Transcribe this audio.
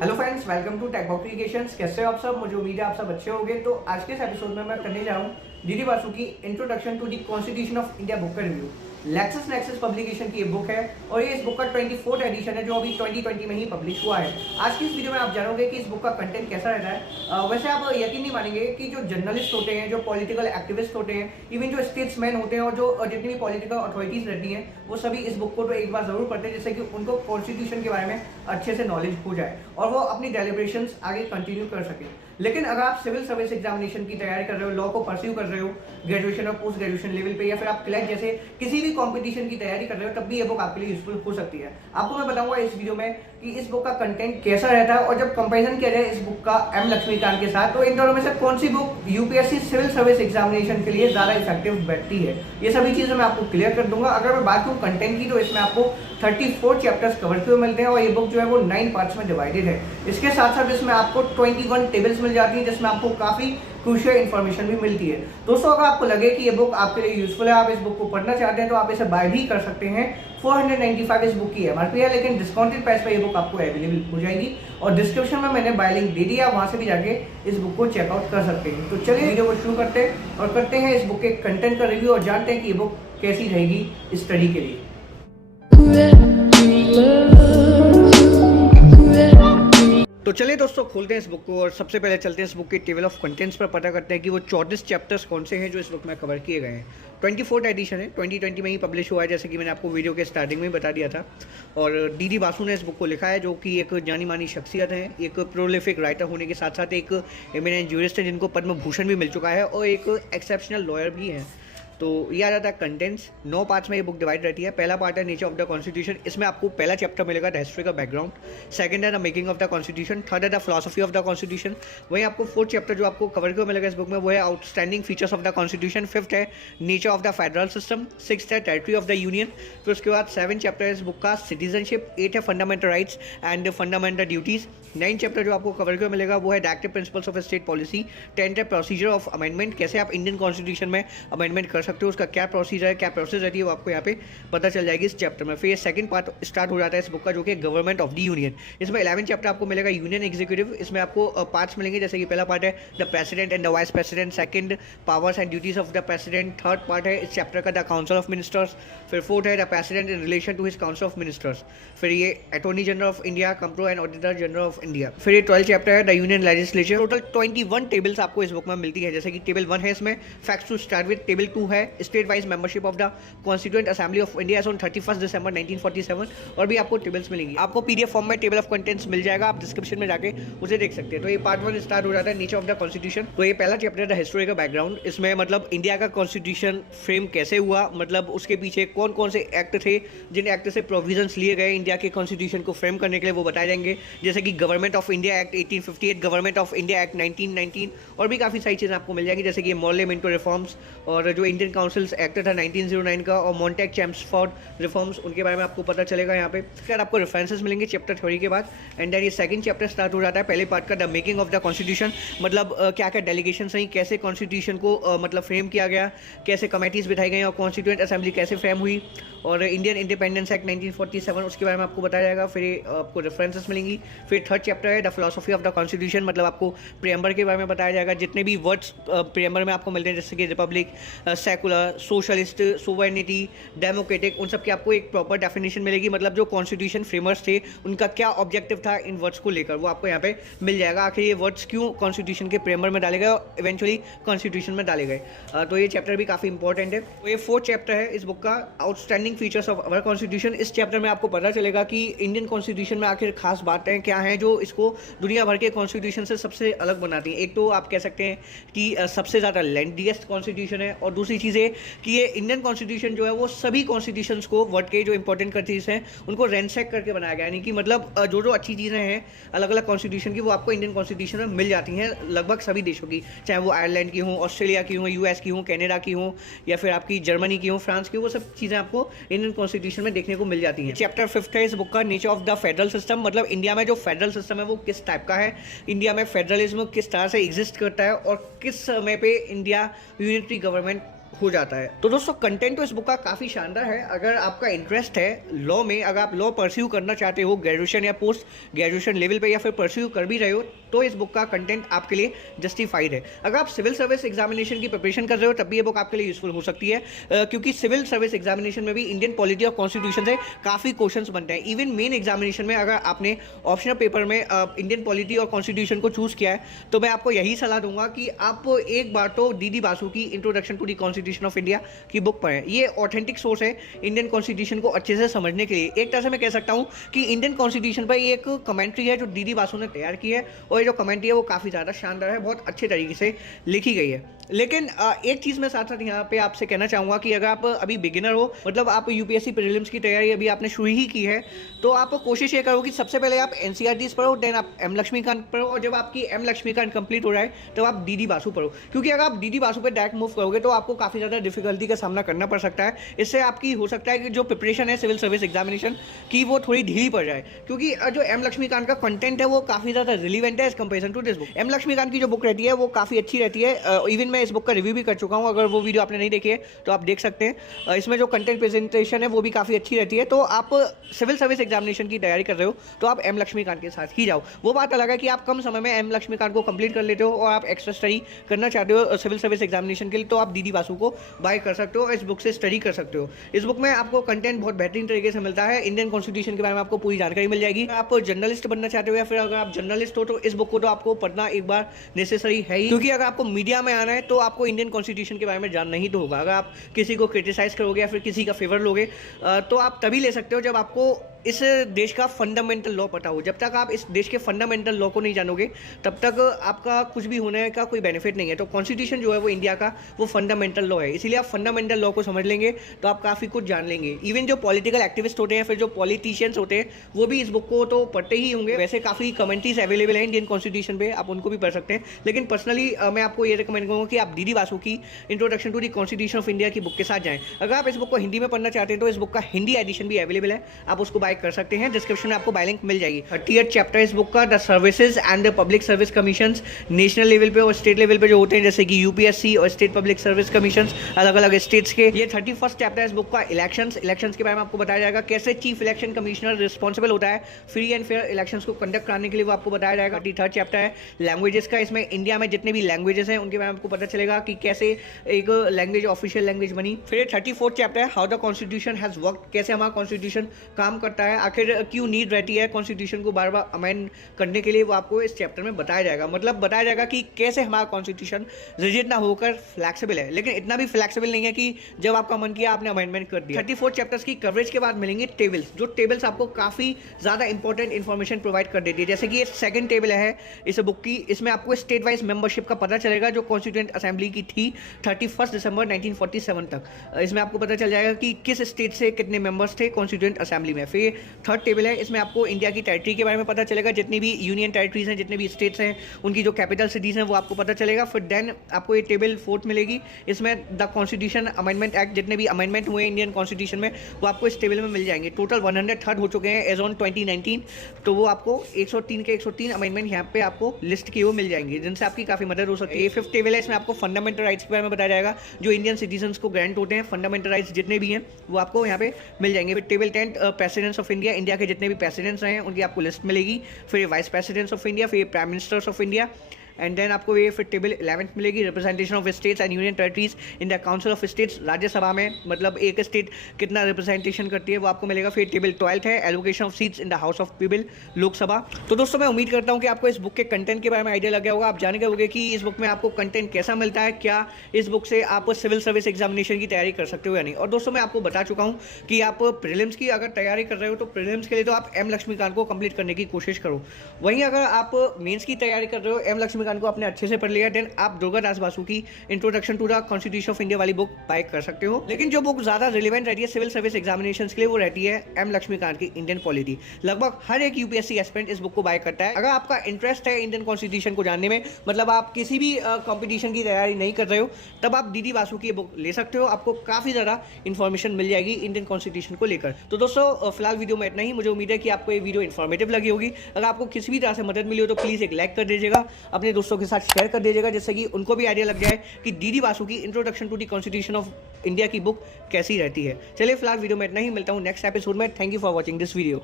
Hello friends, welcome to Tech Box Creations. कैसे हो आप सब? मुझे उम्मीद है आप सब अच्छे होंगे। तो आज के इस एपिसोड में मैं करने जा रहा हूँ डीडी बासु की introduction to the constitution of India book का रिव्यू। लेक्सस नेक्सस पब्लिकेशन की ये बुक है और ये इस बुक का 24th एडिशन है जो अभी 2020 में ही पब्लिश हुआ है। आज की इस वीडियो में आप जानोगे कि इस बुक का कंटेंट कैसा रहता है। वैसे आप यकीन नहीं मानेंगे कि जो जर्नलिस्ट होते हैं, जो पॉलिटिकल एक्टिविस्ट होते हैं, इवन जो स्टेट्समैन होते हैं और जो जितनी भी पॉलिटिकल अथॉरिटीज रहती हैं, वो सभी इस बुक को तो एक बार जरूर पढ़ते हैं, जिससे कि उनको कॉन्स्टिट्यूशन के बारे में अच्छे से नॉलेज हो जाए और वो अपनी डेलिब्रेशंस आगे कंटिन्यू कर सकें। लेकिन अगर आप सिविल सर्विस एग्जामिनेशन की तैयारी कर रहे हो, लॉ को परस्यू कर रहे हो ग्रेजुएशन और पोस्ट ग्रेजुएशन लेवल पे, या फिर आप क्लैट जैसे किसी भी कंपटीशन की तैयारी कर रहे हो, तब भी ये बुक आपके लिए यूजफुल हो सकती है। आपको मैं बताऊंगा इस वीडियो में कि इस बुक का कंटेंट कैसा रहता है और जब कंपैरिजन किया जाए इस बुक का एम लक्ष्मीकांत के साथ, तो इन दोनों में से कौन सी book UPSC civil service examination के लिए ज्यादा इफेक्टिव बैठती है। ये सभी चीजें मैं आपको क्लियर कर दूंगा। अगर मैं बात करूँ कंटेंट की, तो इसमें आपको 34 चैप्टर्स कवर किए हुए मिलते हैं और ये बुक जो है वो 9 पार्ट्स में डिवाइडेड है। इसके साथ साथ इसमें आपको 21 टेबल्स मिल जाती है, जिसमें आपको काफी क्रूशियल इन्फॉर्मेशन भी मिलती है। दोस्तों, अगर आपको लगे कि ये बुक आपके लिए यूजफुल है, आप इस बुक को पढ़ना चाहते हैं, तो आप इसे बाय भी कर सकते हैं। 495 इस बुक की एमआरपी है, लेकिन डिस्काउंटेड प्राइस पर ये बुक आपको अवेलेबल हो जाएगी और डिस्क्रिप्शन में मैंने बाय लिंक दे दिया, वहां से भी जाके इस बुक को चेकआउट कर सकते हैं। तो चलिए वीडियो को शुरू करते हैं और करते हैं इस बुक के कंटेंट का रिव्यू और जानते हैं कि ये बुक कैसी रहेगी स्टडी के लिए। तो चलिए दोस्तों, खोलते हैं इस बुक को और सबसे पहले चलते हैं इस बुक के टेबल ऑफ कंटेंट्स पर, पता करते हैं कि वो 34 चैप्टर्स कौन से हैं जो इस बुक में कवर किए गए हैं। 24th एडिशन है, 2020 में ही पब्लिश हुआ है, जैसे कि मैंने आपको वीडियो के स्टार्टिंग में बता दिया था। और डीडी बासु ने इस बुक को लिखा है, जो कि एक जानी मानी शख्सियत है, एक प्रोलिफिक राइटर होने के साथ साथ एक एमिनेंट ज्यूरिस्ट है जिनको पद्म भूषण भी मिल चुका है और एक एक्सेप्शनल लॉयर भी है। तो ये आ जाता है कंटेंट्स। 9 पार्ट्स में ये बुक डिवाइड रहती है। पहला पार्ट है नेचर ऑफ द कॉन्स्टिट्यूशन। इसमें आपको पहला चैप्टर मिलेगा द हिस्ट्री का बैकग्राउंड, सेकंड है the making of the constitution, third है the philosophy of the constitution. वहीं आपको फोर्थ चैप्टर जो आपको कवर किया मिलेगा इस बुक में, वो है outstanding features of the constitution. Fifth है nature of the federal system, sixth है टेरिटरी ऑफ द यूनियन। फिर उसके बाद 7 चैप्टर है इस बुक का सिटीजनशिप, 8 है fundamental rights and fundamental duties. 9 chapter जो आपको कवर किया मिलेगा वो है the active principles of state policy. 10 है प्रोसीजर ऑफ अमेंडमेंट, कैसे आप इंडियन कॉन्स्टिट्यूशन में अमेंडमेंट कर सकते हो, उसका क्या क्या प्रोसेस रहती है, वो आपको यहाँ पे पता चल जाएगी इस चैप्टर में। फिर ये सेकंड पार्ट स्टार्ट हो जाता है इस बुक का, जो कि गवर्नमेंट ऑफ द यूनियन। इसमें 11 चैप्टर आपको मिलेगा यूनियन एग्जीक्यूटिव। इसमें आपको पार्ट्स मिलेंगे, जैसे कि पहला पार्ट है the president and the vice president, second powers and duties of the president, third part है इस चैप्टर का द काउंसिल ऑफ मिनिस्टर्स, फिर फोर्थ है the president in relation to his council of ministers, फिर ये attorney general of India, controller and auditor general of India. फिर ये 12 chapter है the union legislature. Total 21 tables आपको इस बुक में मिलती है, जैसे कि टेबल 1 है इसमें facts to start with, table 2 है state wise membership of the constituent assembly of India on 31 दिसंबर 1947, और भी आपको टेबल्स मिलेंगी। आपको पीडीएफ फॉर्म में टेबल ऑफ कंटेंट्स मिल जाएगा, आप डिस्क्रिप्शन में जाके उसे देख सकते हैं। तो ये पार्ट 1 स्टार्ट हो जाता है नेचर ऑफ द कॉन्स्टिट्यूशन। तो ये पहला चैप्टर है हिस्टोरी का बैकग्राउंड। इसमें मतलब इंडिया का कॉन्स्टिट्यूशन फ्रेम कैसे हुआ, मतलब उसके पीछे कौन कौन से एक्ट थे, जिन एक्ट से प्रोविजंस लिए गए इंडिया के कॉन्स्टिट्यूशन को फ्रेम करने के लिए, वो बताए जाएंगे। जैसे कि government of India act 1858, government of India act 1919, और भी काफ़ी सारी चीज़ें आपको मिल जाएंगी, जैसे कि मॉर्ले मिंटो रिफॉर्म्स और जो इंडियन काउंसिल्स एक्ट था 1909 का, और मॉन्टेक चैम्सफोर्ड रिफॉर्म्स, उनके बारे में आपको पता चलेगा यहाँ पे। फिर आपको रेफरेंसेस मिलेंगे चैप्टर थ्योरी के बाद। एंड देन ये सेकंड चैप्टर स्टार्ट हो जाता है पहले पार्ट का the making of the constitution, मतलब क्या क्या डेलीगेशन रही, कैसे कॉन्स्टिट्यूशन को मतलब फ्रेम किया गया, कैसे कमेटीज बिठाई गई और कॉन्स्टिट्यूएंट असेंबली कैसे फ्रेम हुई, और इंडियन इंडिपेंडेंस एक्ट 1947 उसके बारे में आपको बताया जाएगा। फिर आपको रेफरेंसेस मिलेंगी। फिर थर्ड चैप्टर है the philosophy of the constitution, मतलब आपको प्रियम्बर के बारे में बताया जाएगा, जितने भी वर्ड्स प्रियम्बर में आपको मिलते हैं, जैसे कि Republic, secular, socialist, sovereignty, democratic, उन सब की आपको एक प्रॉपर डेफिनेशन मिलेगी, मतलब जो कॉन्स्टिट्यूशन फ्रेमर्स थे उनका क्या ऑब्जेक्टिव था इन वर्ड्स को लेकर, वो आपको यहाँ पे मिल जाएगा। आखिर ये वर्ड्स क्यों कॉन्स्टिट्यूशन के प्रेमर में डाले गए और इवेंचुअली कॉन्स्टिट्यूशन में डाले गए। तो ये चैप्टर भी काफ़ी इंपॉर्टेंट है। तो ये 4th चैप्टर है इस बुक का, outstanding features of our constitution. इस चैप्टर में आपको पता चलेगा कि इंडियन कॉन्स्टिट्यूशन में आखिर खास बातें क्या हैं जो इसको दुनिया भर के कॉन्स्टिट्यूशन से सबसे अलग बनाती हैं। एक तो आप कह सकते हैं कि सबसे ज़्यादा लेंथीएस्ट कॉन्स्टिट्यूशन है, और दूसरी चीज़ है कि ये इंडियन कॉन्स्टिट्यूशन जो है वो सभी कॉन्स्टिट्यूशंस को वर्ड के जो इंपॉर्टेंट चीज़ हैं उनको रैंसैक करके बनाया गया, यानी कि मतलब जो जो अच्छी चीज़ें हैं अलग अलग कॉन्स्टिट्यूशन की, वो आपको इंडियन कॉन्स्टिट्यूशन में मिल जाती हैं लगभग सभी देशों की, चाहे वो आयरलैंड की हों, ऑस्ट्रेलिया की हों, यूएस की हों, कनाडा की हों, या फिर आपकी जर्मनी की हों, फ्रांस की, वो सब चीज़ें आपको इंडियन कॉन्स्टिट्यूशन में देखने को मिल जाती हैं। चैप्टर 5 है इस बुक का nature of the federal system, मतलब इंडिया में जो फेडरल सिस्टम है वो किस टाइप का है, इंडिया में फेडरलिज्म किस तरह से एग्जिस्ट करता है और किस समय पे इंडिया यूनिटरी गवर्नमेंट हो जाता है। तो दोस्तों कंटेंट तो इस बुक का काफ़ी शानदार है। अगर आपका इंटरेस्ट है लॉ में, अगर आप लॉ परस्यू करना चाहते हो ग्रेजुएशन या पोस्ट ग्रेजुएशन लेवल पे, या फिर परस्यू कर भी रहे हो, तो इस बुक का कंटेंट आपके लिए जस्टिफाइड है। अगर आप सिविल सर्विस एग्जामिनेशन की प्रिपरेशन कर रहे हो तब भी ये बुक आपके लिए यूजफुल हो सकती है, क्योंकि सिविल सर्विस एग्जामिनेशन में भी इंडियन पॉलिटी और कॉन्स्टिट्यूशन से काफ़ी क्वेश्चंस बनते हैं। इवन मेन एग्जामिनेशन में अगर आपने ऑप्शनल पेपर में इंडियन पॉलिटी और कॉन्स्टिट्यूशन को चूज़ किया है तो मैं आपको यही सलाह दूंगा कि आप एक बार तो डी बासु की introduction to the constitution of India की बुक पढ़ें। ये ऑथेंटिक सोर्स है इंडियन कॉन्स्टिट्यूशन को अच्छे से समझने के लिए। एक तरह से मैं कह सकता हूँ कि इंडियन कॉन्स्टिट्यूशन पर एक कमेंट्री है जो डी बासु ने तैयार की है, और ये जो कमेंट्री है वो काफ़ी ज़्यादा शानदार है, बहुत अच्छे तरीके से लिखी गई है। लेकिन एक चीज़ मैं साथ साथ यहाँ पे आपसे कहना चाहूँगा कि अगर आप अभी बिगिनर हो, मतलब आप यूपीएससी प्रीलिम्स की तैयारी अभी आपने शुरू ही की है, तो आप कोशिश ये करो कि सबसे पहले आप एनसीईआरटीज़ पढ़ो, देन आप एम लक्ष्मीकांत पढ़ो, और जब आपकी एम लक्ष्मीकांत कंप्लीट हो जाए तब आप डी बासु पढ़ो। क्योंकि अगर आप डी बासु पे डायरेक्ट मूव करोगे तो आपको काफ़ी ज़्यादा डिफिकल्टी का सामना करना पड़ सकता है। इससे आपकी हो सकता है कि जो प्रिपरेशन है सिविल सर्विस एग्जामिनेशन की वो थोड़ी ढीली पड़ जाए, क्योंकि जो एम लक्ष्मीकांत का कंटेंट है वो काफ़ी ज़्यादा रिलीवेंट है as comparison to this book. M Laxmikant की जो बुक रहती है वो काफ़ी अच्छी रहती है। इवन मैं इस बुक का रिव्यू भी कर चुका हूँ, अगर वो वीडियो आपने नहीं देखी है तो आप देख सकते हैं। इसमें जो कंटेंट प्रेजेंटेशन है वो भी काफ़ी अच्छी रहती है। तो आप सिविल सर्विस एग्जामिनेशन की तैयारी कर रहे हो तो आप एम लक्ष्मीकांत के साथ ही जाओ। वो बात अलग है कि आप कम समय में एम लक्ष्मीकांत को कंप्लीट कर लेते हो और आप एक्स्ट्रा स्टडी करना चाहते हो सिविल सर्विस एग्जामिनेशन के लिए, तो आप डी बासु को बाय कर सकते हो, इस बुक से स्टडी कर सकते हो। इस बुक में आपको कंटेंट बहुत बेहतरीन तरीके से मिलता है। इंडियन कॉन्स्टिट्यूशन के बारे में आपको पूरी जानकारी मिल जाएगी। आप जर्नलिस्ट बनना चाहते हो या फिर अगर आप जर्नलिस्ट हो तो इस बुक को तो आपको पढ़ना एक बार नेसेसरी है ही, क्योंकि अगर आपको मीडिया में आना है तो आपको इंडियन कॉन्स्टिट्यूशन के बारे में जानना ही तो होगा। अगर आप किसी को क्रिटिसाइज करोगे या फिर किसी का फेवर लोगे तो आप तभी ले सकते हो जब आपको इस देश का फंडामेंटल लॉ पता हो। जब तक आप इस देश के फंडामेंटल लॉ को नहीं जानोगे तब तक आपका कुछ भी होने का कोई बेनिफिट नहीं है। तो कॉन्स्टिट्यूशन जो है वो इंडिया का वो फंडामेंटल लॉ है, इसीलिए आप फंडामेंटल लॉ को समझ लेंगे तो आप काफ़ी कुछ जान लेंगे। इवन जो पॉलिटिकल एक्टिविस्ट होते हैं, फिर जो पॉलिटिशियंस होते हैं, वो भी इस बुक को तो पढ़ते ही होंगे। वैसे काफ़ी कमेंट्रीज अवेलेबल है इंडियन कॉन्स्टिट्यूशन पे, आप उनको भी पढ़ सकते हैं। लेकिन पर्सनली मैं आपको ये रिकमेंड करूँगा कि आप डी बासु की introduction to the constitution of India की बुक के साथ जाएं। अगर आप इस बुक को हिंदी में पढ़ना चाहते हैं तो इस बुक का हिंदी एडिशन भी अवेलेबल है, आप उसको बाय कर सकते हैं। डिस्क्रिप्शन में आपको बाय लिंक मिल जाएगी। 30th चैप्टर इस बुक का the services and the public service commissions, national level पे और स्टेट लेवल पे जो होते हैं, जैसे कि यूपीएससी और स्टेट पब्लिक सर्विस कमीशंस अलग अलग स्टेट्स के। ये 31st चैप्टर है इस बुक का इलेक्शंस के बारे में आपको बताया जाएगा, कैसे चीफ इलेक्शन कमिश्नर रिस्पॉन्सिबल होता है फ्री एंड फेयर इलेक्शंस को कंडक्ट कराने के लिए, वो आपको बताया जाएगा। 33rd चैप्टर है लैंग्वेजेस का, इसमें इंडिया में जितने भी लैंग्वेजेस हैं उनके बारे में आपको पता चलेगा कि कैसे एक लैंग्वेज ऑफिशियल लैंग्वेज बनी। फिर 34th चैप्टर है how the constitution has worked, कैसे हमारा कॉन्स्टिट्यूशन काम करता है, आखिर क्यों नीड रहती है कॉन्स्टिट्यूशन को बार बार अमेंड करने के लिए, वो आपको इस चैप्टर में बताया जाएगा। मतलब बताया जाएगा कि कैसे हमारा कॉन्स्टिट्यूशन रिजिड ना होकर फ्लैक्सिबल है, लेकिन इतना भी फ्लैक्सिबल नहीं है कि जब आपका मन किया आपने अमेंडमेंट कर दिया। 34 चैप्टर्स की कवरेज के बाद मिलेंगे टेबल्स, जो टेबल्स आपको काफ़ी ज़्यादा इंपॉर्टेंट इन्फॉर्मेशन प्रोवाइड कर देती है। जैसे कि ये सेकंड टेबल है इस बुक की, इसमें आपको स्टेट वाइज मेंबरशिप का पता चलेगा जो कॉन्स्टिट्यूएंट असेंबली की थी 31 दिसंबर 1947 तक। इसमें आपको पता चल जाएगा कि किस स्टेट से कितने मेंबर्स थे कॉन्स्टिट्यूएंट असेंबली में। फिर थर्ड टेबल है, इसमें आपको इंडिया की टेरिटरी के बारे में पता चलेगा, जितनी भी यूनियन टेरिटरीज हैं, जितने भी स्टेट्स हैं, उनकी जो कैपिटल सिटीज़ हैं वो आपको पता चलेगा। फिर देन आपको ये टेबल फोर्थ मिलेगी, इसमें द कॉन्स्टिट्यूशन अमेंडमेंट एक्ट, जितने भी अमेंडमेंट हुए इंडियन कॉन्स्टिट्यूशन में वो आपको इस टेबल में मिल जाएंगे। टोटल 103 हो चुके हैं एज ऑन 2019, तो वो आपको 103 के 103 अमेंडमेंट यहाँ पे आपको लिस्ट किए हुए मिल जाएंगे, जिनसे आपकी काफ़ी मदद हो सकती है। फिफ्थ टेबल है, इसमें आपको फंडामेंटल राइट्स के बारे में बताया जाएगा, जो इंडियन सिटीजन्स को ग्रांट होते हैं, फंडामेंटल राइट्स जितने भी हैं वो आपको यहाँ पे मिल जाएंगे। फिर table 10 presidents of India, India के जितने भी प्रेसिडेंट्स हैं उनकी आपको लिस्ट मिलेगी। फिर वाइस प्रेसिडेंट्स ऑफ इंडिया, फिर prime ministers of India, and then आपको ये फिर टेबल 11th मिलेगी, representation of states and union territories in the council of states, Rajya Sabha में मतलब एक स्टेट कितना रिप्रेजेंटेशन करती है वो आपको मिलेगा। फिर टेबल 12th है allocation of seats in the house of people, Lok Sabha. तो दोस्तों मैं उम्मीद करता हूँ कि आपको इस बुक के कंटेंट के बारे में आइडिया लग गया होगा, आप जान गए होंगे कि इस बुक में आपको कंटेंट कैसा मिलता है, क्या इस बुक से आप सिविल सर्विस एग्जामिनेशन की तैयारी कर सकते हो या नहीं। और दोस्तों मैं आपको बता चुका हूँ कि आप प्रीलिम्स की अगर तैयारी कर रहे हो तो प्रीलिम्स के लिए तो आप एम लक्ष्मीकांत को कंप्लीट करने की कोशिश करो। वहीं अगर आप मेंस की तैयारी कर रहे हो, एम लक्ष्मीकांत को आपने अच्छे से लिया, देन आप दुर्गादास बासु की introduction to the constitution of India वाली बुक बाय कर सकते हो। लेकिन जो बुक ज्यादा रिलेवेंट रहती है सिविल सर्विस एग्जामिनेशन के लिए वो रहती है एम लक्ष्मीकांत की इंडियन पॉलिटी। लगभग हर एक यूपीएससी एस्पिरेंट इस बुक को बाय करता है। अगर आपका इंटरेस्ट है इंडियन कॉन्स्टिट्यूशन को जानने में, मतलब आप किसी भी कॉम्पिटिशन की तैयारी नहीं कर रहे हो, तब आप डी बासु की बुक ले सकते हो, आपको काफी ज्यादा इंफॉर्मेशन मिल जाएगी इंडियन कॉन्स्टिट्यूशन को लेकर। तो दोस्तों फिलहाल वीडियो में इतना ही, मुझे उम्मीद है कि आपको ये वीडियो इन्फॉर्मेटिव लगी होगी। अगर आपको किसी भी तरह से मदद मिली हो तो प्लीज एक लाइक कर दीजिएगा, अपने दोस्तों के साथ शेयर कर दीजिएगा, जिससे कि उनको भी आइडिया लग जाए कि डीडी वासु की introduction to the constitution of India की बुक कैसी रहती है। चलिए फिलहाल वीडियो में इतना ही, मिलता हूँ नेक्स्ट एपिसोड में। Thank you for watching this video.